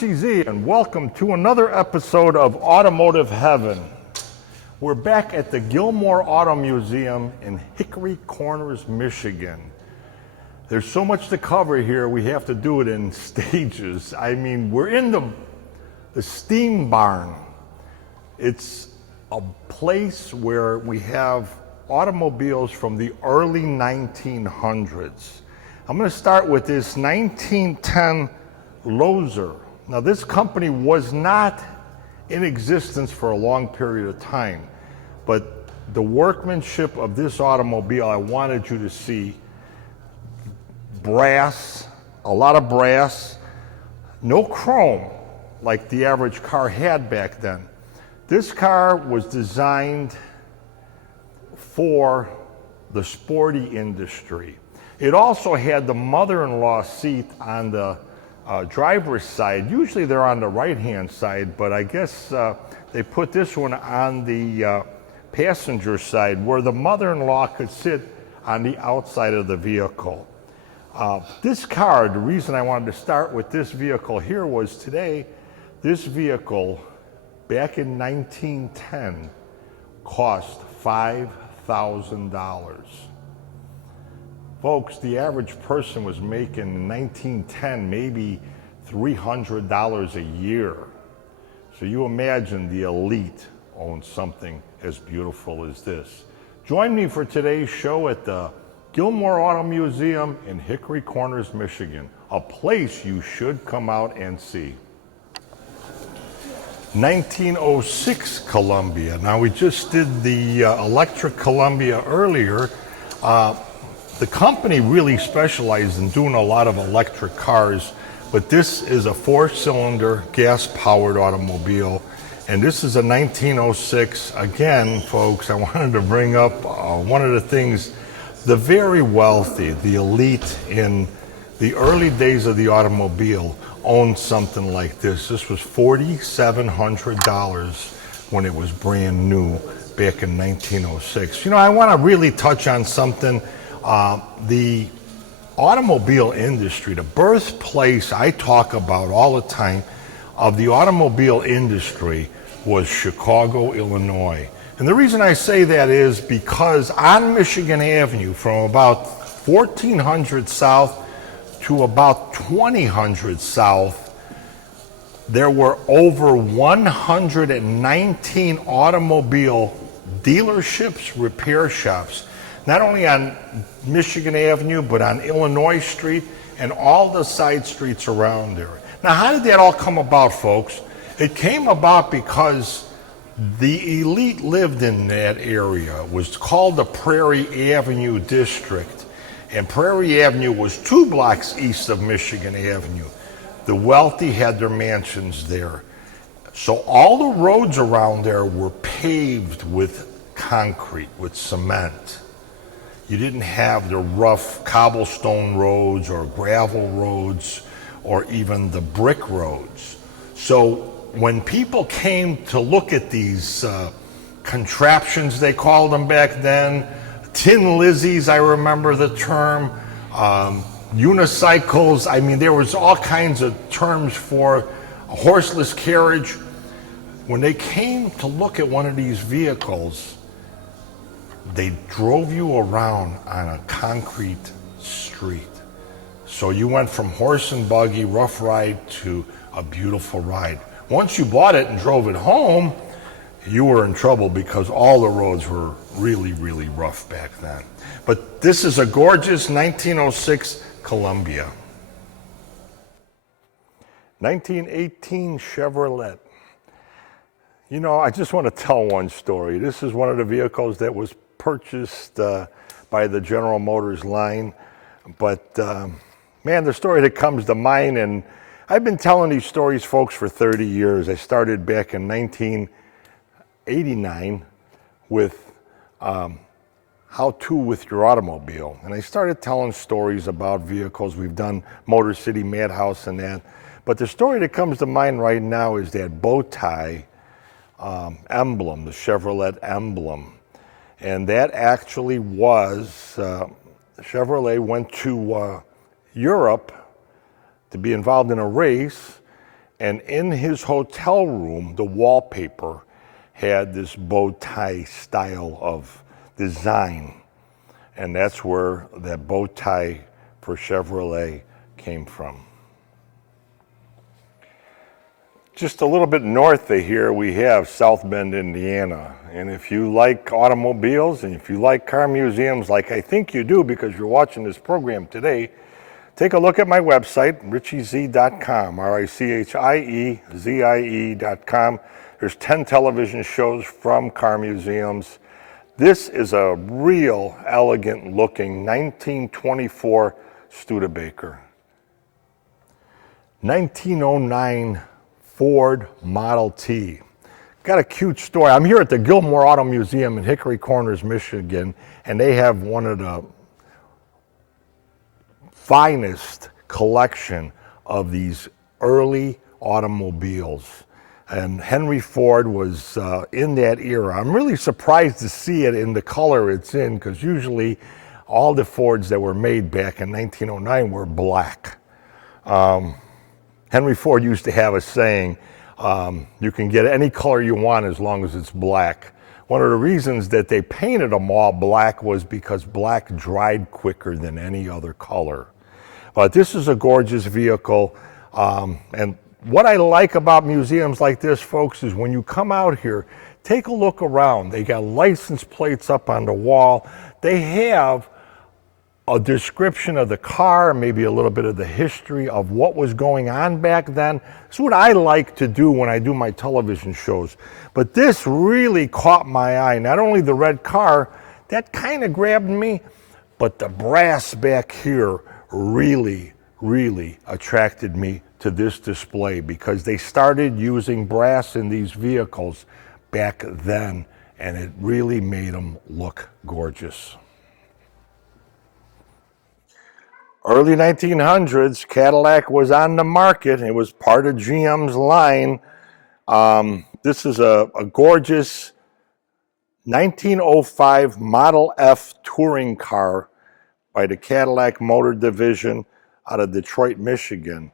Richie Z, and welcome to another episode of Automotive Heaven. We're back at the Gilmore Auto Museum in Hickory Corners, Michigan. There's so much to cover here, we have to do it in stages. I mean, we're in the steam barn. It's a place where we have automobiles from the early 1900s. I'm going to start with this 1910 Loser. Now, this company was not in existence for a long period of time, but the workmanship of this automobile, I wanted you to see. Brass, a lot of brass, no chrome like the average car had back then. This car was designed for the sporty industry. It also had the mother-in-law seat on the driver's side. Usually they're on the right-hand side, but I guess they put this one on the passenger side where the mother-in-law could sit on the outside of the vehicle. This car, the reason I wanted to start with this vehicle here was today, this vehicle back in 1910 cost $5,000. Folks, the average person was making in 1910 maybe $300 a year. So you imagine the elite owned something as beautiful as this. Join me for today's show at the Gilmore Auto Museum in Hickory Corners, Michigan, a place you should come out and see. 1906 Columbia. Now, we just did the electric Columbia earlier. The company really specialized in doing a lot of electric cars, but this is a four-cylinder gas-powered automobile, and this is a 1906. Again, folks, I wanted to bring up one of the things, the very wealthy, the elite in the early days of the automobile owned something like this. This was $4,700 when it was brand new back in 1906. You know, I want to really touch on something. The automobile industry, the birthplace I talk about all the time of the automobile industry was Chicago, Illinois. And the reason I say that is because on Michigan Avenue from about 1400 south to about 2000 south, there were over 119 automobile dealerships, repair shops, not only on Michigan Avenue, but on Illinois Street and all the side streets around there. Now, how did that all come about, folks? It came about because the elite lived in that area. It was called the Prairie Avenue District, and Prairie Avenue was 2 blocks east of Michigan Avenue. The wealthy had their mansions there. So all the roads around there were paved with concrete, with cement. You didn't have the rough cobblestone roads or gravel roads or even the brick roads. So when people came to look at these contraptions, they called them back then, Tin Lizzies, I remember the term, unicycles, I mean, there was all kinds of terms for a horseless carriage. When they came to look at one of these vehicles, they drove you around on a concrete street. So you went from horse and buggy, rough ride, to a beautiful ride. Once you bought it and drove it home, you were in trouble because all the roads were really, really rough back then. But this is a gorgeous 1906 Columbia. 1918 Chevrolet. You know, I just want to tell one story. This is one of the vehicles that was purchased by the General Motors line. But man, the story that comes to mind, and I've been telling these stories, folks, for 30 years. I started back in 1989 with How To With Your Automobile. And I started telling stories about vehicles. We've done Motor City Madhouse and that. But the story that comes to mind right now is that bow tie emblem, the Chevrolet emblem. And that actually was, Chevrolet went to Europe to be involved in a race, And in his hotel room, the wallpaper had this bow tie style of design. And that's where that bow tie for Chevrolet came from. Just a little bit north of here, we have South Bend, Indiana. And if you like automobiles and if you like car museums, like I think you do because you're watching this program today, take a look at my website, richieze.com, RICHIEZIE.com. There's 10 television shows from car museums. This is a real elegant looking 1924 Studebaker. 1909 Ford Model T. Got a cute story. I'm here at the Gilmore Auto Museum in Hickory Corners, Michigan, and they have one of the finest collection of these early automobiles. And Henry Ford was in that era. I'm really surprised to see it in the color it's in, because usually all the Fords that were made back in 1909 were black. Henry Ford used to have a saying, you can get any color you want as long as it's black. One of the reasons that they painted them all black was because black dried quicker than any other color. But this is a gorgeous vehicle. And what I like about museums like this, folks, is when you come out here, take a look around. They got license plates up on the wall. They have a description of the car, maybe a little bit of the history of what was going on back then. This is what I like to do when I do my television shows. But this really caught my eye. Not only the red car, that kind of grabbed me, but the brass back here really, really attracted me to this display, because they started using brass in these vehicles back then, and it really made them look gorgeous. Early 1900s, Cadillac was on the market. It was part of GM's line. This is a gorgeous 1905 Model F touring car by the Cadillac Motor Division out of Detroit, Michigan.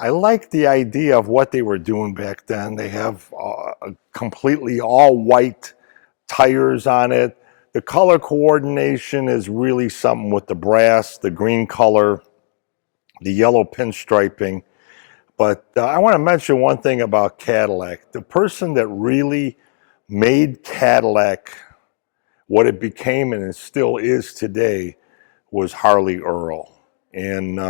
I like the idea of what they were doing back then. They have a completely all white tires on it. The color coordination is really something with the brass, the green color, the yellow pinstriping. But I want to mention one thing about Cadillac. The person that really made Cadillac what it became and it still is today was Harley Earl. And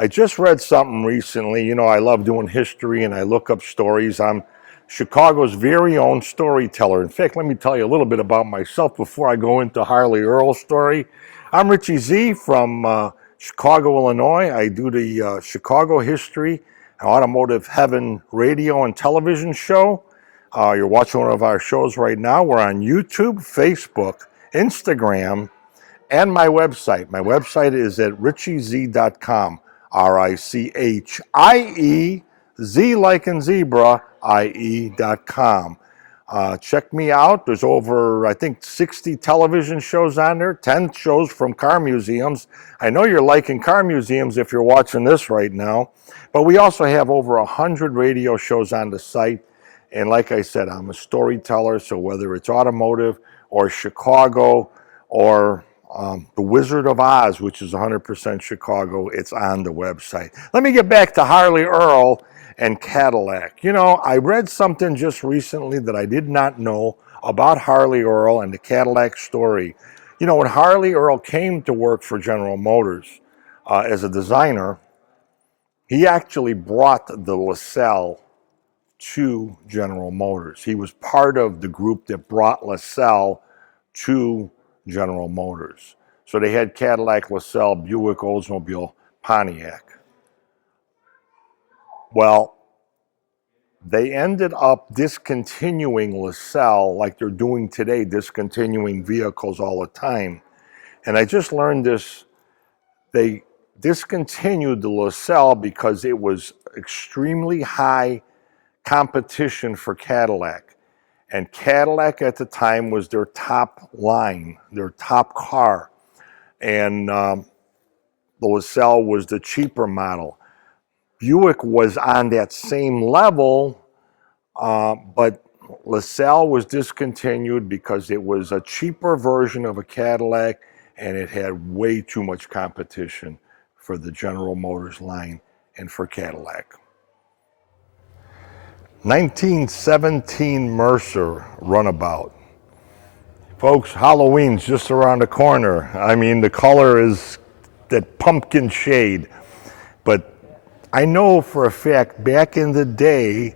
I just read something recently. You know, I love doing history and I look up stories. I'm Chicago's very own storyteller. In fact, let me tell you a little bit about myself before I go into Harley Earl's story. I'm Richie Z from Chicago, Illinois. I do the Chicago History and Automotive Heaven radio and television show. You're watching one of our shows right now. We're on YouTube, Facebook, Instagram, and my website. My website is at richieze.com, RICHIE, Z like in zebra, IE.com. Check me out. There's over, I think, 60 television shows on there, 10 shows from car museums. I know you're liking car museums if you're watching this right now, but we also have over 100 radio shows on the site. And like I said, I'm a storyteller, so whether it's automotive or Chicago or The Wizard of Oz, which is 100% Chicago, it's on the website. Let me get back to Harley Earl and Cadillac. You know, I read something just recently that I did not know about Harley Earl and the Cadillac story. You know, when Harley Earl came to work for General Motors as a designer, he actually brought the LaSalle to General Motors. He was part of the group that brought LaSalle to General Motors. So they had Cadillac, LaSalle, Buick, Oldsmobile, Pontiac. Well, they ended up discontinuing LaSalle like they're doing today, discontinuing vehicles all the time. And I just learned this. They discontinued the LaSalle because it was extremely high competition for Cadillac. And Cadillac at the time was their top line, their top car. And the LaSalle was the cheaper model. Buick was on that same level, but LaSalle was discontinued because it was a cheaper version of a Cadillac and it had way too much competition for the General Motors line and for Cadillac. 1917 Mercer Runabout. Folks, Halloween's just around the corner. I mean, the color is that pumpkin shade. But I know for a fact, back in the day,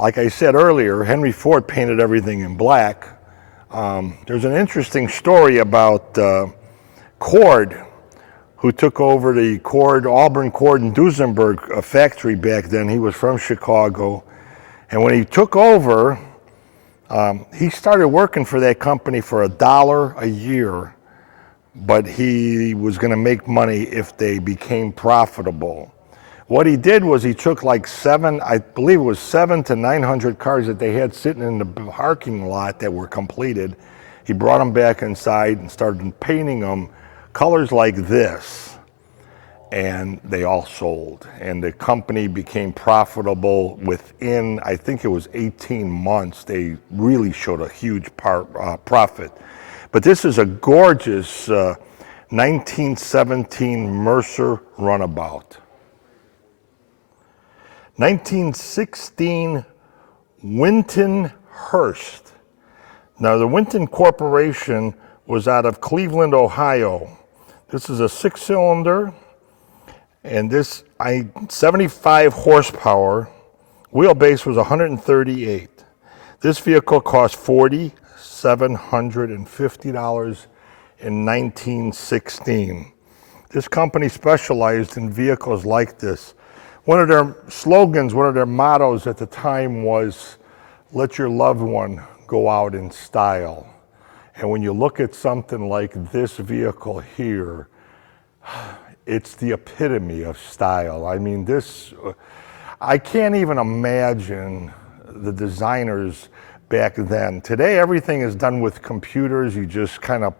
like I said earlier, Henry Ford painted everything in black. There's an interesting story about Cord, who took over the Auburn Cord and Duesenberg factory back then. He was from Chicago. And when he took over, he started working for that company for $1 a year, but he was going to make money if they became profitable. What he did was he took like 700 to 900 cars that they had sitting in the parking lot that were completed. He brought them back inside and started painting them colors like this, and they all sold. And the company became profitable within, I think it was 18 months. They really showed a huge profit. But this is a gorgeous 1917 Mercer Runabout. 1916 Winton Hearst. Now the Winton Corporation was out of Cleveland, Ohio. This is a 6-cylinder, and this 75 horsepower. Wheelbase was 138. This vehicle cost $4,750 in 1916. This company specialized in vehicles like this. One of their slogans, one of their mottos at the time was, "Let your loved one go out in style." And when you look at something like this vehicle here, it's the epitome of style. I mean, I can't even imagine the designers back then. Today, everything is done with computers. You just kind of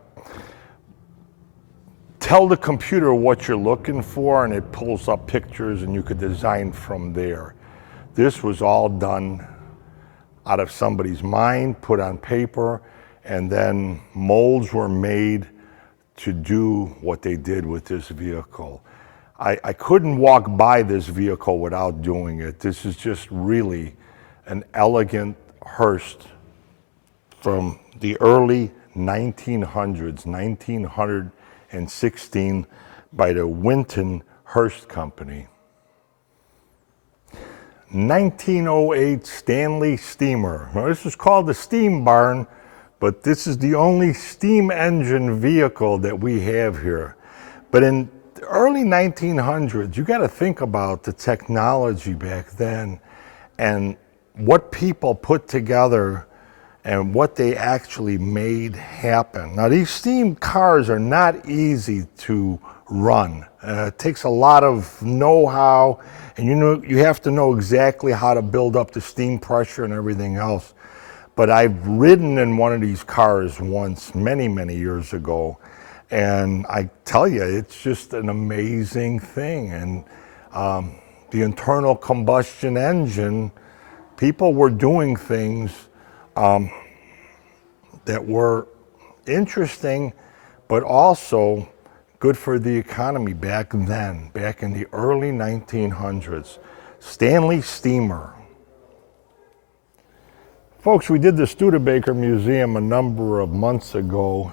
tell the computer what you're looking for and it pulls up pictures and you could design from there. This was all done out of somebody's mind, put on paper, and then molds were made to do what they did with this vehicle. I couldn't walk by this vehicle without doing it. This is just really an elegant Hearst from the early 1900s, 1916, by the Winton Hearst Company. 1908 Stanley Steamer. Now, this is called the Steam Barn, but this is the only steam engine vehicle that we have here. But in the early 1900s, you got to think about the technology back then and what people put together and what they actually made happen. Now, these steam cars are not easy to run. It takes a lot of know-how, and you have to know exactly how to build up the steam pressure and everything else. But I've ridden in one of these cars once, many, many years ago, and I tell you, it's just an amazing thing. And the internal combustion engine, people were doing things that were interesting, but also good for the economy back then, back in the early 1900s. Stanley Steamer. Folks, we did the Studebaker Museum a number of months ago.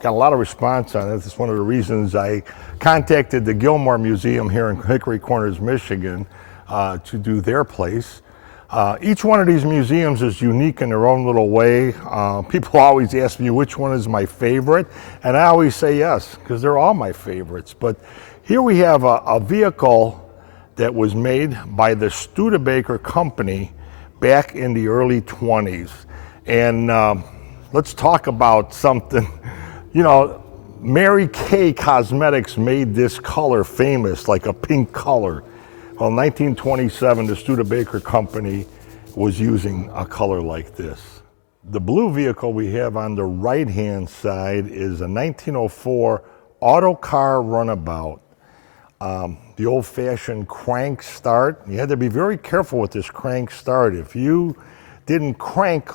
Got a lot of response on it. It's one of the reasons I contacted the Gilmore Museum here in Hickory Corners, Michigan, to do their place. Each one of these museums is unique in their own little way. People always ask me which one is my favorite, and I always say yes, because they're all my favorites. But here we have a vehicle that was made by the Studebaker Company back in the early 20s. And let's talk about something. You know, Mary Kay Cosmetics made this color famous, like a pink color. Well, in 1927, the Studebaker Company was using a color like this. The blue vehicle we have on the right-hand side is a 1904 Autocar Runabout. The old-fashioned crank start. You had to be very careful with this crank start. If you didn't crank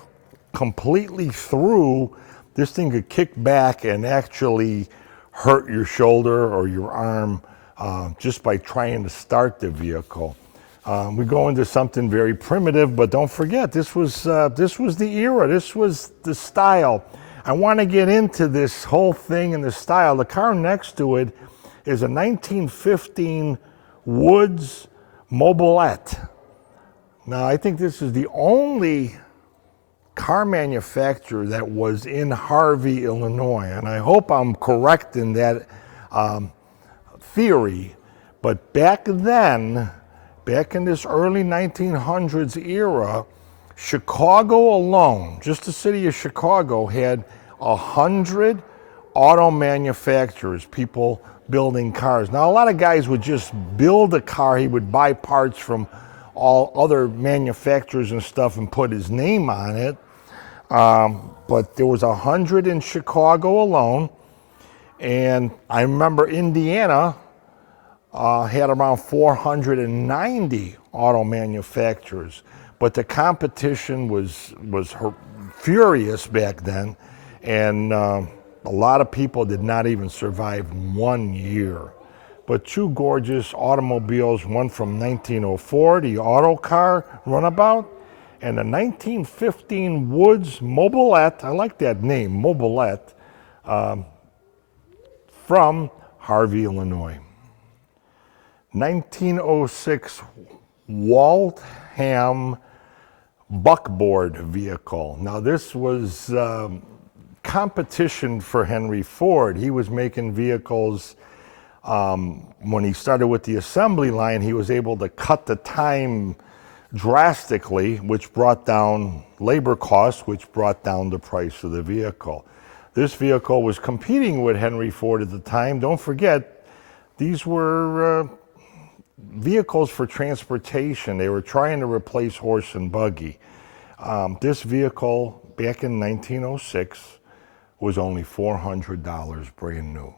completely through, this thing could kick back and actually hurt your shoulder or your arm just by trying to start the vehicle. We go into something very primitive, but don't forget, this was the era, this was the style. I want to get into this whole thing and the style. The car next to it is a 1915 Woods Mobilette. Now, I think this is the only car manufacturer that was in Harvey, Illinois, and I hope I'm correct in that theory. But back then, back in this early 1900s era, Chicago alone, just the city of Chicago, had 100 auto manufacturers, people building cars. Now, a lot of guys would just build a car. He would buy parts from all other manufacturers and stuff and put his name on it. But there was 100 in Chicago alone. And I remember Indiana had around 490 auto manufacturers. But the competition was furious back then. And a lot of people did not even survive 1 year. But two gorgeous automobiles, one from 1904, the Auto Car Runabout, and the 1915 Woods Mobilette, I like that name, Mobilette, from Harvey, Illinois. 1906 Waltham buckboard vehicle. Now this was competition for Henry Ford. He was making vehicles, when he started with the assembly line, he was able to cut the time drastically, which brought down labor costs, which brought down the price of the vehicle. This vehicle was competing with Henry Ford at the time. Don't forget, these were vehicles for transportation. They were trying to replace horse and buggy. This vehicle, back in 1906, was only $400 brand new.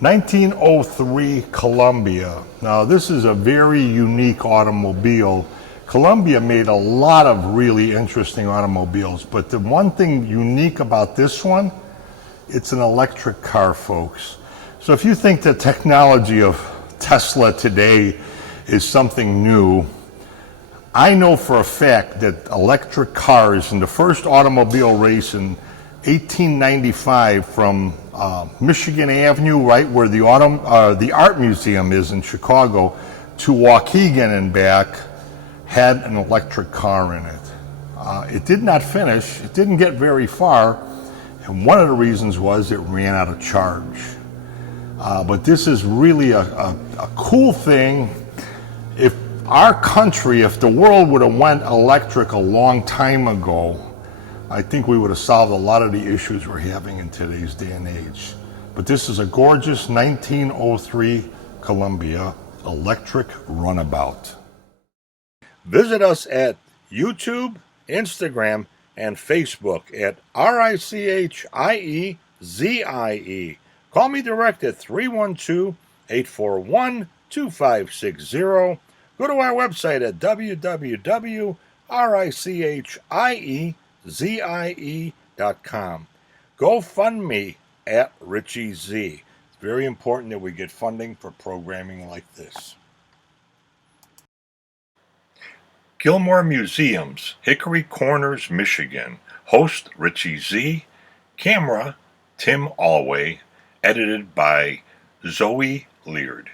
1903 Columbia. Now this is a very unique automobile. Columbia made a lot of really interesting automobiles, but the one thing unique about this one, it's an electric car, folks. So if you think the technology of Tesla today is something new, I know for a fact that electric cars, in the first automobile race in 1895 from Michigan Avenue, right where the Art Museum is in Chicago, to Waukegan and back, had an electric car in it. It did not finish, it didn't get very far, and one of the reasons was it ran out of charge. But this is really a cool thing. If our country, if the world would have went electric a long time ago, I think we would have solved a lot of the issues we're having in today's day and age. But this is a gorgeous 1903 Columbia electric runabout. Visit us at YouTube, Instagram, and Facebook at RICHIEZIE. Call me direct at 312-841-2560. Go to our website at www.RICHIEZIE.com. Go fund me at Richie Z. It's very important that we get funding for programming like this. Gilmore Museums, Hickory Corners, Michigan. Host Richie Z. Camera Tim Alway. Edited by Zoe Leard.